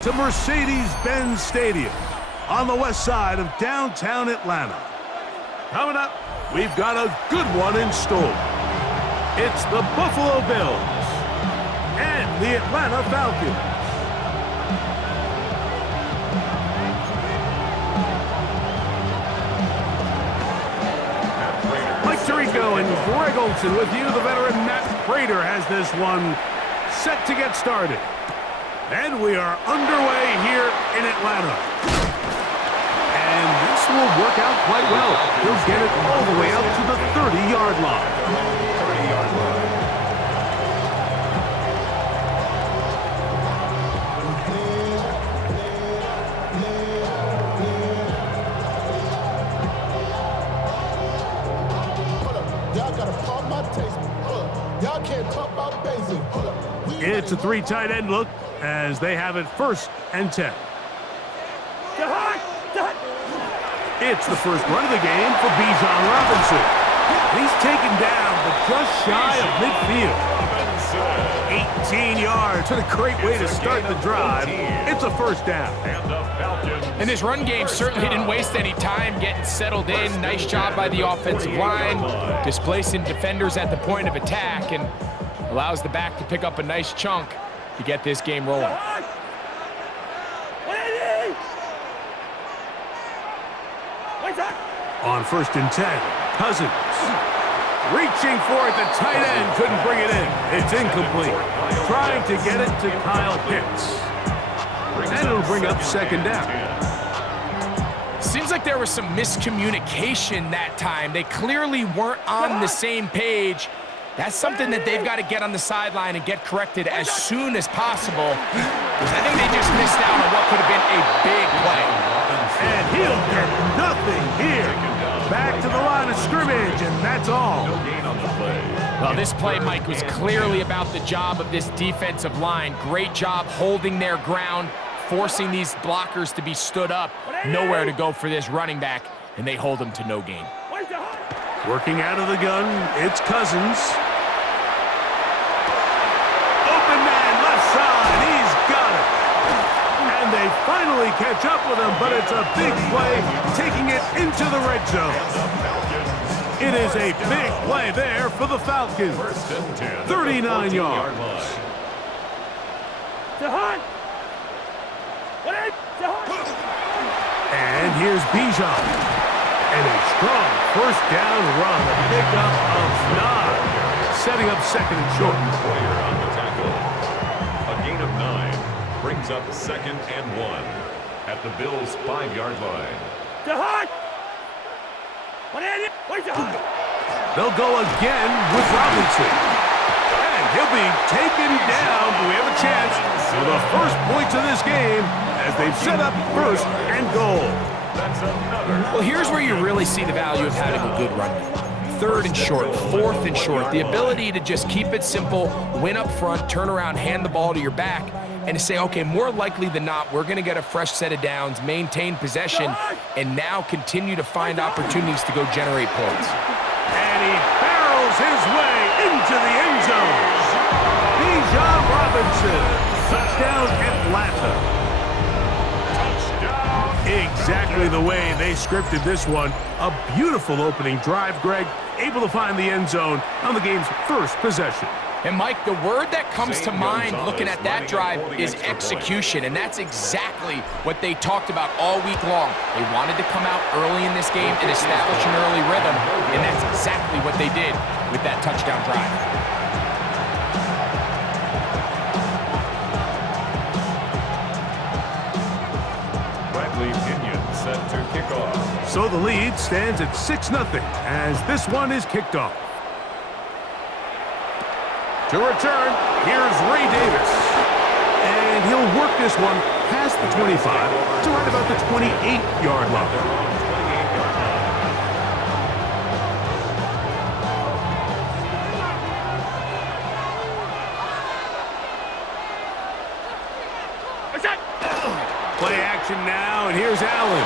To Mercedes-Benz Stadium on the west side of downtown Atlanta. Coming up, we've got a good one in store. It's the Buffalo Bills and the Atlanta Falcons. Mike Tirico and Greg Olsen with you. The veteran Matt Prater has this one set to get started. And we are underway here in Atlanta. And this will work out quite well. He'll get it all the way out to the 30-yard line. Y'all gotta pump my taste. Y'all can't talk about basic. It's a three tight end look as they have it 1st and 10. It's the first run of the game for Bijan Robinson. He's taken down, but just shy of midfield. 18 yards. What a great way to start the drive. It's a first down. And this run game certainly didn't waste any time getting settled in. Nice job by the offensive line, displacing defenders at the point of attack, and allows the back to pick up a nice chunk to get this game rolling. On 1st and 10, Cousins. Reaching for it, the tight end couldn't bring it in. It's incomplete. Trying to get it to Kyle Pitts. And it'll bring up 2nd down. Seems like there was some miscommunication that time. They clearly weren't on the same page. That's something that they've got to get on the sideline and get corrected as soon as possible. Because I think they just missed out on what could have been a big play. And he'll get nothing here. Back to the line of scrimmage, and that's all. Well, this play, Mike, was clearly about the job of this defensive line. Great job holding their ground, forcing these blockers to be stood up. Nowhere to go for this running back, and they hold him to no gain. Working out of the gun, it's Cousins. Open man, left side, he's got it. And they finally catch up with him, but it's a big play, taking it into the red zone. It is a big play there for the Falcons. 39 yards. And here's Bijan. And a strong 1st down run, a pickup of 9, setting up 2nd and short. Player on the tackle. A gain of 9 brings up 2nd and 1 at the Bills' 5-yard line. They'll go again with Robinson. And he'll be taken down, but we have a chance for the first points of this game as they've set up 1st and goal. Well, here's where you really see the value of having a good run game. 3rd and short, 4th and short. The ability to just keep it simple, win up front, turn around, hand the ball to your back, and to say, okay, more likely than not, we're going to get a fresh set of downs, maintain possession, and now continue to find opportunities to go generate points. And he barrels his way into the end zone. Bijan Robinson, touchdown Atlanta. Exactly the way they scripted this one. A beautiful opening drive, Greg. Able to find the end zone on the game's 1st possession. And, Mike, the word that comes to mind looking at that drive is execution, and that's exactly what they talked about all week long. They wanted to come out early in this game and establish an early rhythm, and that's exactly what they did with that touchdown drive. Set to kick off. So the lead stands at 6-0 as this one is kicked off. To return, here's Ray Davis. And he'll work this one past the 25 to right about the 28-yard line. Play action now, and here's Allen.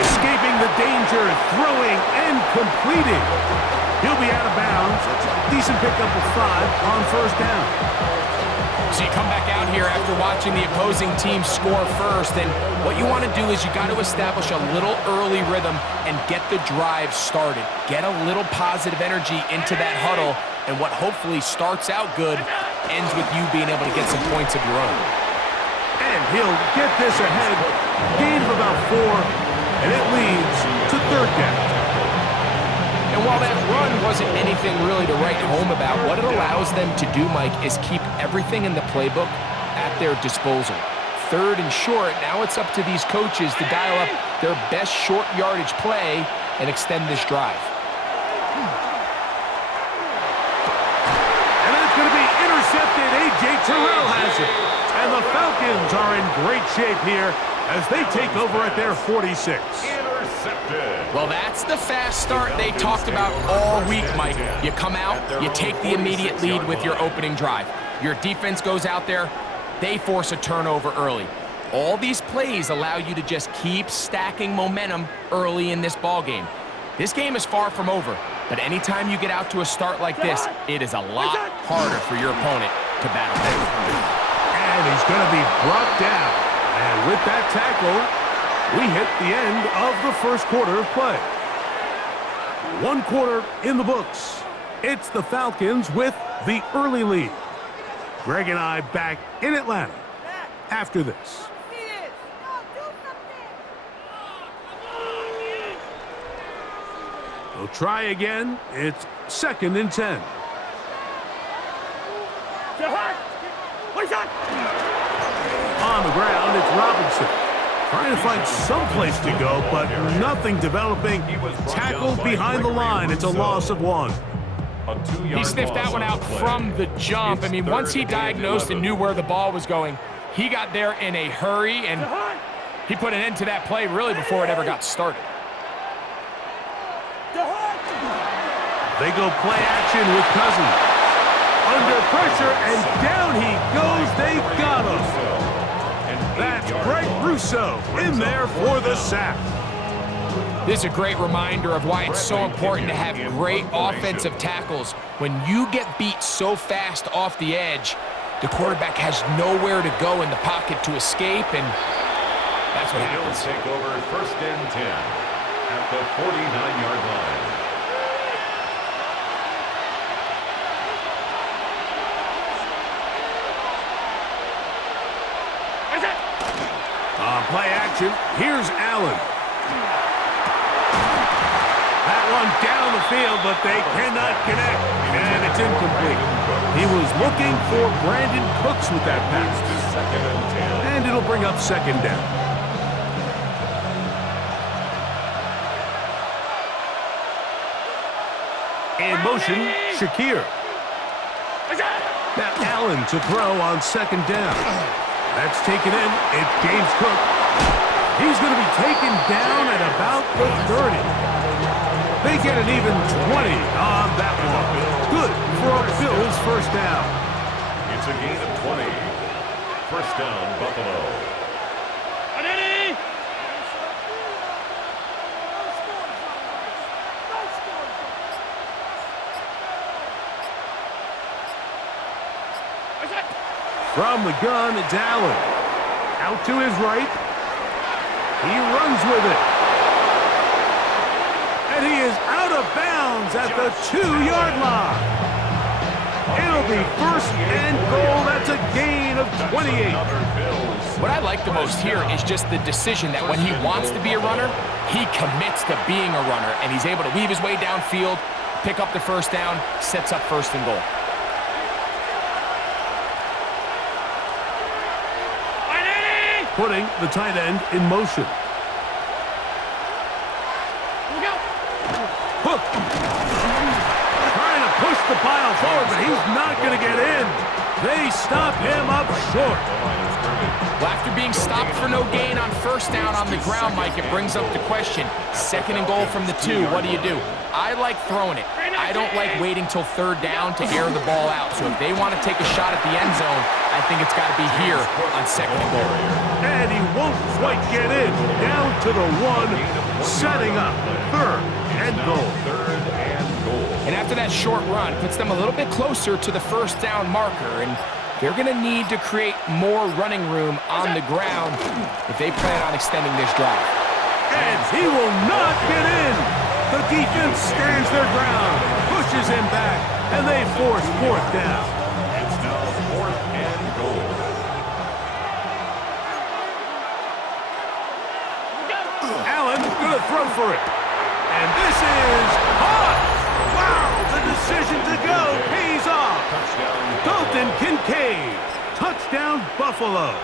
Escaping the danger, throwing and completing. He'll be out of bounds. Decent pickup of 5 on 1st down. So you come back out here after watching the opposing team score first, and what you want to do is you got to establish a little early rhythm and get the drive started. Get a little positive energy into that huddle, and what hopefully starts out good ends with you being able to get some points of your own. And he'll get this ahead. Gain of about 4, and it leads to third down. And while that run wasn't anything really to write home about, what it allows them to do, Mike, is keep everything in the playbook at their disposal. Third and short, now it's up to these coaches to dial up their best short yardage play and extend this drive. And that's going to be intercepted. A.J. Terrell has it. And the Falcons are in great shape here as they take over at their 46. Well, that's the fast start they talked about all week, Mike. You come out, you take the immediate lead with your opening drive. Your defense goes out there, they force a turnover early. All these plays allow you to just keep stacking momentum early in this ball game. This game is far from over, but anytime you get out to a start like this, it is a lot harder for your opponent to battle back. And he's going to be brought down. And with that tackle, we hit the end of the first quarter of play. 1 quarter in the books. It's the Falcons with the early lead. Greg and I back in Atlanta after this. They'll try again. It's 2nd and 10. On the ground, it's Robinson. Trying to find some place to go, but nothing developing. Tackled behind the line. It's a loss of 1. He sniffed that one out from the jump. I mean, once he diagnosed and knew where the ball was going, he got there in a hurry, and he put an end to that play really before it ever got started. They go play action with Cousins. Under pressure, and down he goes. They got him. That's Greg Rousseau in there for the sack. This is a great reminder of why it's so important to have great offensive tackles. When you get beat so fast off the edge, the quarterback has nowhere to go in the pocket to escape, and that's what happens. He'll take over 1st and 10 at the 49-yard line. On play action, here's Allen. That one down the field, but they cannot connect, and it's incomplete. He was looking for Brandon Cooks with that pass. And it'll bring up 2nd down. In motion, Shakir. Now Allen to throw on 2nd down. That's taken in. It's James Cook. He's going to be taken down at about the 30. They get an even 20 on that one. Good for a Bills 1st down. It's a gain of 20. 1st down, Buffalo. From the gun, it's Allen. Out to his right. He runs with it. And he is out of bounds at the 2-yard line. It'll be 1st and goal. That's a gain of 28. What I like the most here is just the decision that when he wants to be a runner, he commits to being a runner, and he's able to weave his way downfield, pick up the 1st down, sets up 1st and goal. Putting the tight end in motion. Hook. Trying to push the pile forward, but he's not going to get in. They stop him up short. Well, after being stopped for no gain on 1st down on the ground, Mike, it brings up the question. 2nd and goal from the 2, what do? I like throwing it. I don't like waiting till 3rd down to air the ball out. So if they want to take a shot at the end zone, I think it's got to be here on 2nd and goal. And he won't quite get in. Down to the 1, setting up 3rd and goal. And after that short run, puts them a little bit closer to the 1st down marker. And they're going to need to create more running room on the ground if they plan on extending this drive. And he will not get in. The defense stands their ground, pushes him back, and they force fourth down. It's now 4th and goal. Allen gonna throw for it. And this is caught. Wow, the decision to go pays off. Touchdown. Dalton Kincaid. Touchdown Buffalo.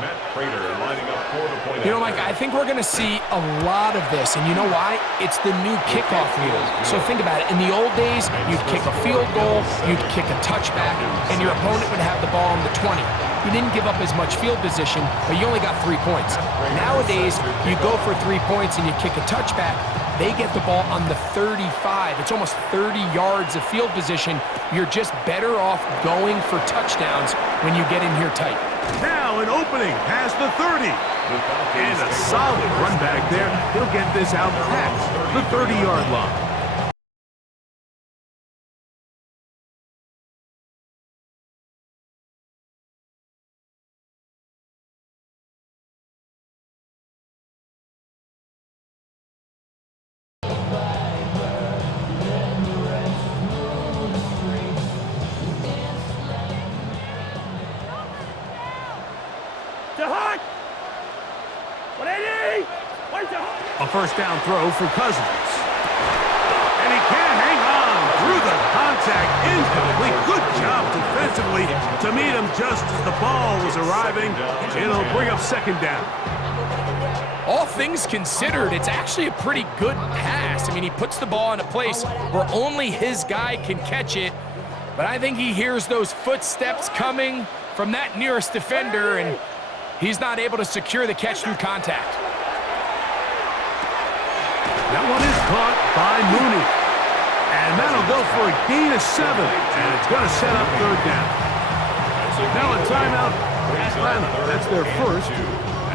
Matt Prater lining up for the point. You know, Mike, I think we're going to see a lot of this, and you know why? It's the new kickoff rule. So think about it. In the old days, you'd kick a field goal, you'd kick a touchback, and your opponent would have the ball on the 20. You didn't give up as much field position, but you only got 3 points. Nowadays, you go for 3 points and you kick a touchback, they get the ball on the 35. It's almost 30 yards of field position. You're just better off going for touchdowns when you get in here tight. Now an opening past the 30. And a solid run back there. He'll get this out past the 30-yard line. A first down throw for Cousins. And he can't hang on through the contact. Incomplete. Good job defensively to meet him just as the ball was arriving. It'll bring up second down. All things considered, it's actually a pretty good pass. I mean, he puts the ball in a place where only his guy can catch it. But I think he hears those footsteps coming from that nearest defender, and he's not able to secure the catch through contact. That one is caught by Mooney. And that'll go for a gain of 7. And it's going to set up third down. Now a timeout, Atlanta. That's their first,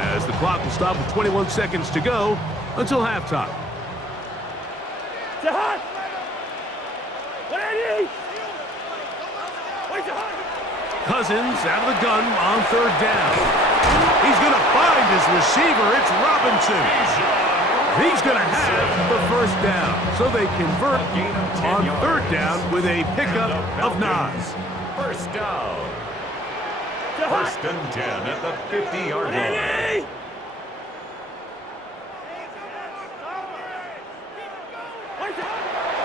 as the clock will stop with 21 seconds to go until halftime. Cousins out of the gun on third down. He's going to find his receiver. It's Robinson. He's going to have the first down. So they convert on third down with a pickup of 9. First down. 1st and 10 at the 50-yard line.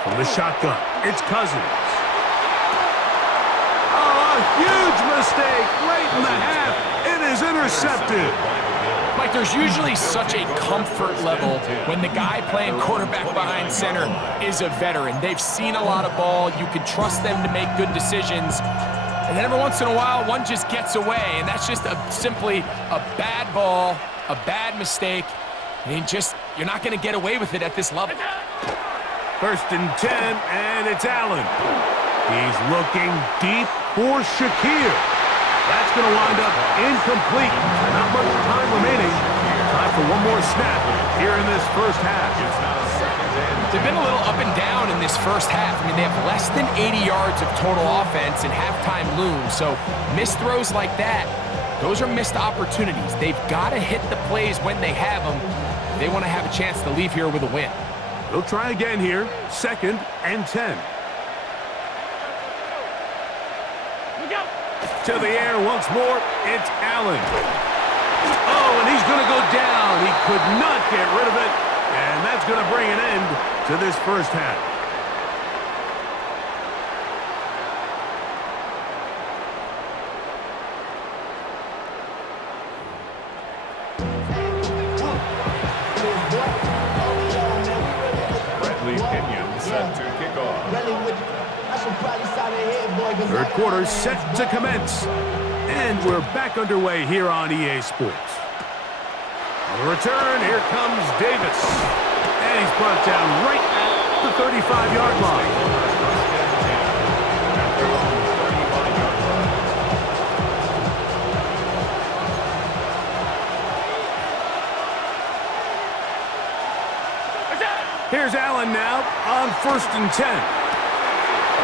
From the shotgun, it's Cousins. Oh, a huge mistake late in the half. It is intercepted. Mike, there's usually such a comfort level when the guy playing quarterback behind center is a veteran. They've seen a lot of ball. You can trust them to make good decisions. And then every once in a while, one just gets away. And that's just simply a bad ball, a bad mistake. I mean, you're not going to get away with it at this level. 1st and 10, and it's Allen. He's looking deep for Shakir. That's going to wind up incomplete. Not much time remaining. Time for one more snap here in this first half. They've been a little up and down in this first half. I mean, they have less than 80 yards of total offense and halftime looms. So missed throws like that, those are missed opportunities. They've got to hit the plays when they have them. They want to have a chance to leave here with a win. They'll try again here. 2nd and 10. To the air once more, it's Allen. Oh, and he's going to go down. He could not get rid of it, and that's going to bring an end to this first half. Set to kick off. Third quarter set to commence. And we're back underway here on EA Sports. On the return, here comes Davis. And he's brought down right at the 35-yard line. Here's Allen now on 1st and 10.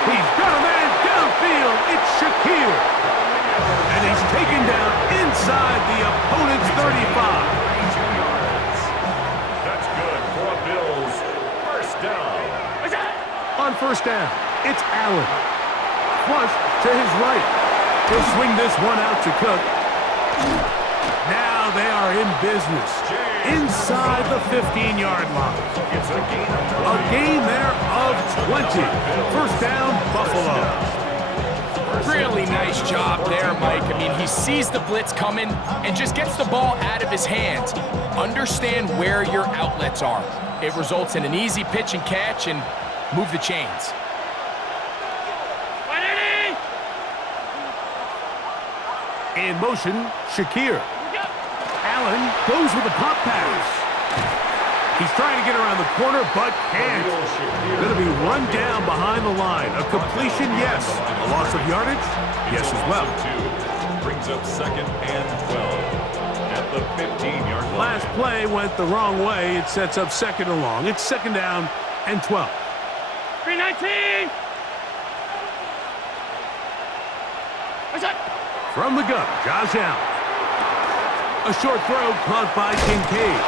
He's got a man downfield. It's Shakir. taken down inside the opponent's 35. 32 yards. That's good for a Bills first down. On first down, it's Allen. Flush to his right. He'll swing this one out to Cook. Now they are in business inside the 15-yard line. It's A gain there of 20. First down, Buffalo. Really nice job there, Mike. I mean, he sees the blitz coming and just gets the ball out of his hands. Understand where your outlets are. It results in an easy pitch and catch and move the chains. In motion, Shakir. Allen goes with a pop pass. He's trying to get around the corner, but can't. Going to be run down behind the line. A completion, yes. A loss of yardage, yes as well. Brings up second and 12 at the 15-yard line. Last play went the wrong way. It sets up second and long. It's second down and 12. 319! From the gun, Josh Allen. A short throw caught by Kincaid.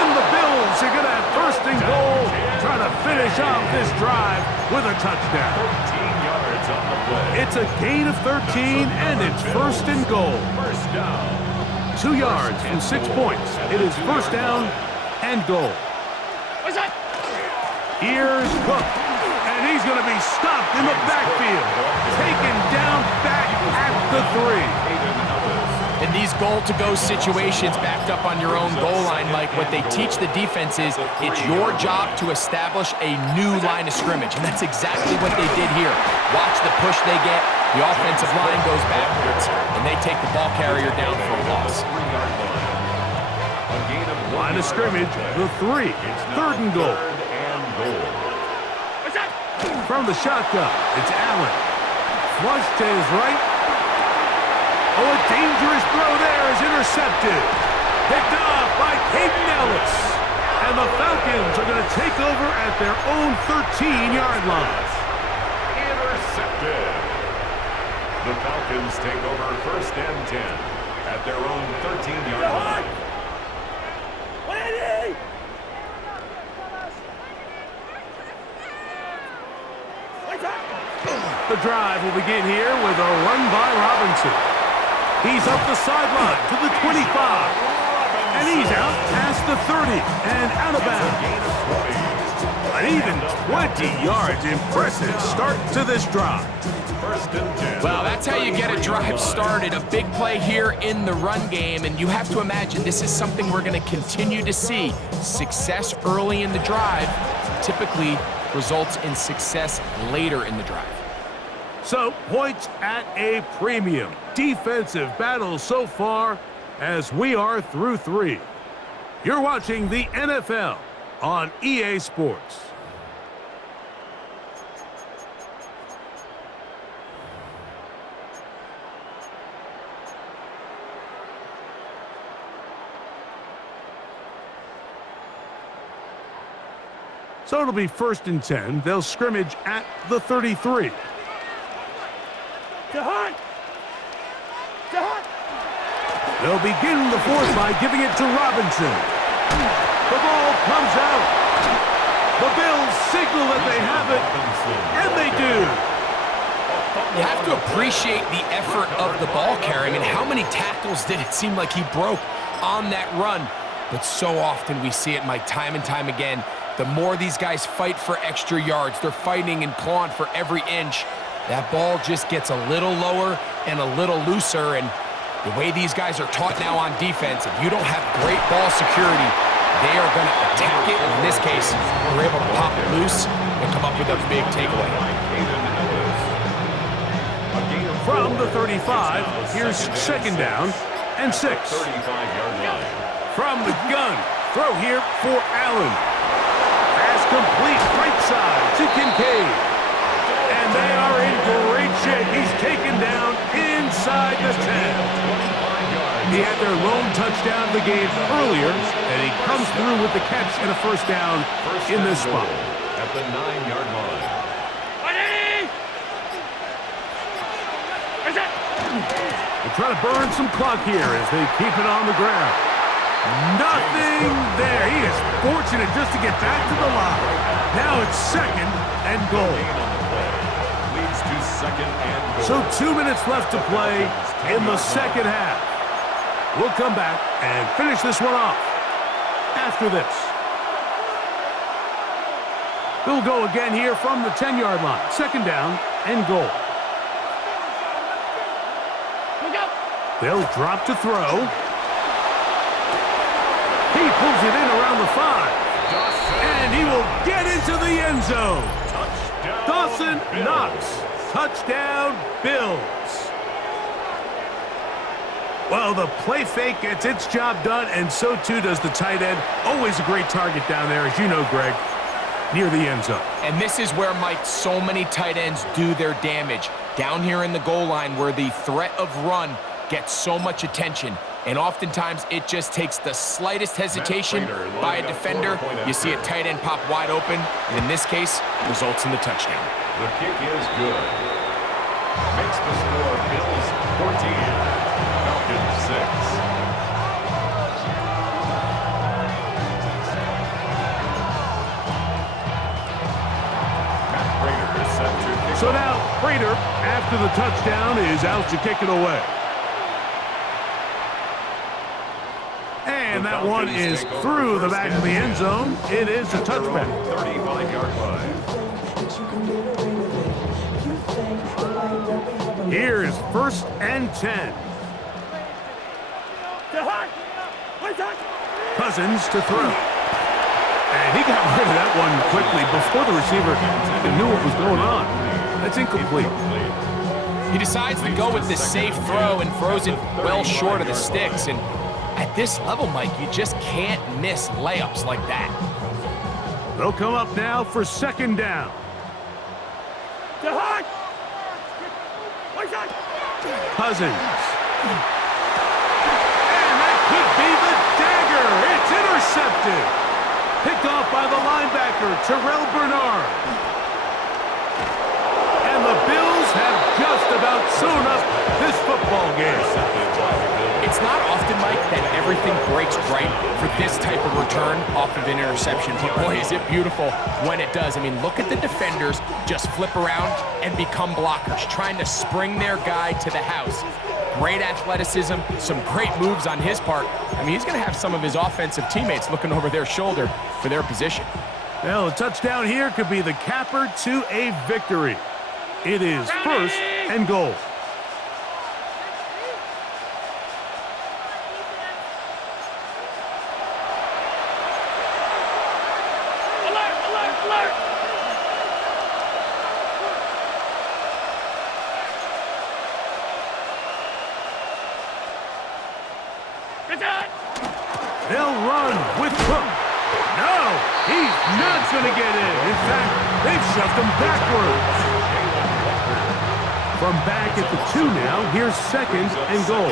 And the Bills are going to have first and goal, trying to finish off this drive with a touchdown. 13 yards on the play. It's a gain of 13, and it's first and goal. First down. 2 yards from 6 points. It is first down and goal. Here's Cook, and he's going to be stopped in the backfield. Taken down back at the 3. In these goal-to-go situations backed up on your own goal line, Mike, what they teach the defense is it's your job to establish a new line of scrimmage, and that's exactly what they did here. Watch the push they get. The offensive line goes backwards, and they take the ball carrier down for a loss. Line of scrimmage, the 3. Third and goal. From the shotgun, it's Allen. Flush to his right. Oh, a dangerous throw there is intercepted. Picked off by Caden Ellis. And the Falcons are going to take over at their own 13-yard line. Intercepted. The Falcons take over first and 10 at their own 13-yard line. The drive will begin here with a run by Robinson. He's up the sideline to the 25. And he's out past the 30 and out of bounds. An even 20 yards. Impressive start to this drive. First and 10. Well, that's how you get a drive started. A big play here in the run game, and you have to imagine this is something we're going to continue to see. Success early in the drive typically results in success later in the drive. So, points at a premium. Defensive battle so far as we are through 3. You're watching the NFL on EA Sports. So it'll be first and 10. They'll scrimmage at the 33. They'll begin the fourth by giving it to Robinson. The ball comes out. The Bills signal that they have it, and they do. You have to appreciate the effort of the ball carrier. I mean, how many tackles did it seem like he broke on that run? But so often we see it, Mike, time and time again. The more these guys fight for extra yards, they're fighting and clawing for every inch. That ball just gets a little lower and a little looser, and the way these guys are taught now on defense, if you don't have great ball security, they are going to attack it. And in this case, we're able to pop it loose and come up with a big takeaway. From the 35, here's second down and 6. 35-yard line. From the gun, throw here for Allen. Pass complete right side to Kincaid. And they are in great shape. He's taken down inside the 10. He had their lone touchdown of the game earlier, and he comes through with the catch and a first down in this spot. At the 9-yard line. The try to burn some clock here as they keep it on the ground. Nothing there. He is fortunate just to get back to the line. Now it's second and goal. Leads to second and goal. So 2 minutes left to play in the second half. We'll come back and finish this one off after this. They'll go again here from the 10-yard line. Second down and goal. They'll drop to throw. He pulls it in around the 5. And he will get into the end zone. Dawson Knox. Touchdown, Bills. Well, the play fake gets its job done, and so too does the tight end. Always a great target down there, as you know, Greg, near the end zone. And this is where, Mike, so many tight ends do their damage. Down here in the goal line where the threat of run gets so much attention. And oftentimes it just takes the slightest hesitation by a defender. You see a tight end pop wide open, and in this case, results in the touchdown. The kick is good. Makes the score Bills 14, Falcons 6. So now, Prater, after the touchdown, is out to kick it away. And that one is through the back of the end zone. It is a touchback. 35-yard line. Here's first and 10. Cousins to throw. And he got rid of that one quickly before the receiver even knew what was going on. That's incomplete. He decides to go with this safe throw and throws it well short of the sticks. And at this level, Mike, you just can't miss layups like that. They'll come up now for second down. Cousins. And that could be the dagger. It's intercepted. Picked off by the linebacker, Terrell Bernard. And the Bills have just about sewn up this football game. It's not often, Mike, that everything breaks right for this type of return off of an interception. But boy, is it beautiful when it does. I mean, look at the defenders just flip around and become blockers, trying to spring their guy to the house. Great athleticism, some great moves on his part. I mean, he's going to have some of his offensive teammates looking over their shoulder for their position. Well, a touchdown here could be the capper to a victory. It is first and goal. They'll run with Cook. No, he's not going to get in. In fact, they've shoved him backwards. From back at the 2 now, here's second and goal.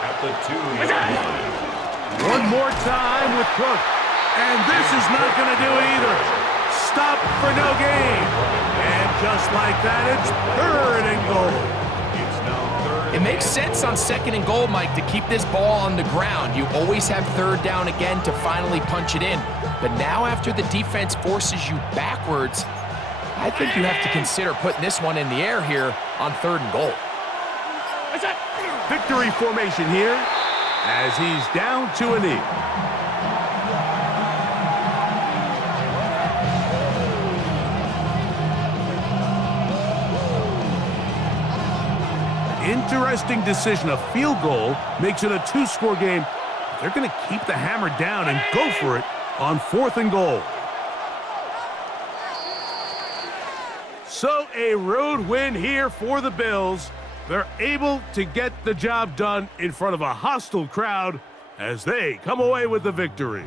At the 2-yard line. One more time with Cook. And this is not going to do either. Stop for no gain. And just like that, it's third and goal. It makes sense on second and goal, Mike, to keep this ball on the ground. You always have third down again to finally punch it in. But now after the defense forces you backwards, I think you have to consider putting this one in the air here on third and goal. Victory formation here as he's down to a knee. Interesting decision. A field goal makes it a 2-score game. They're going to keep the hammer down and go for it on fourth and goal. So a road win here for the Bills. They're able to get the job done in front of a hostile crowd as they come away with the victory.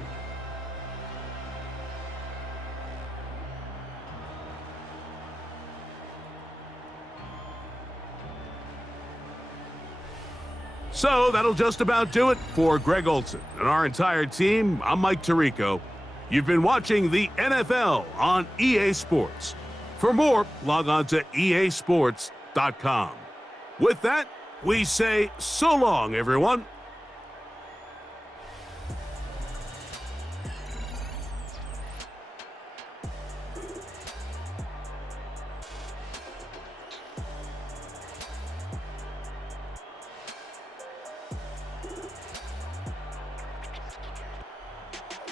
So that'll just about do it for Greg Olson and our entire team. I'm Mike Tirico. You've been watching the NFL on EA Sports. For more, log on to easports.com. With that, We say so long, everyone.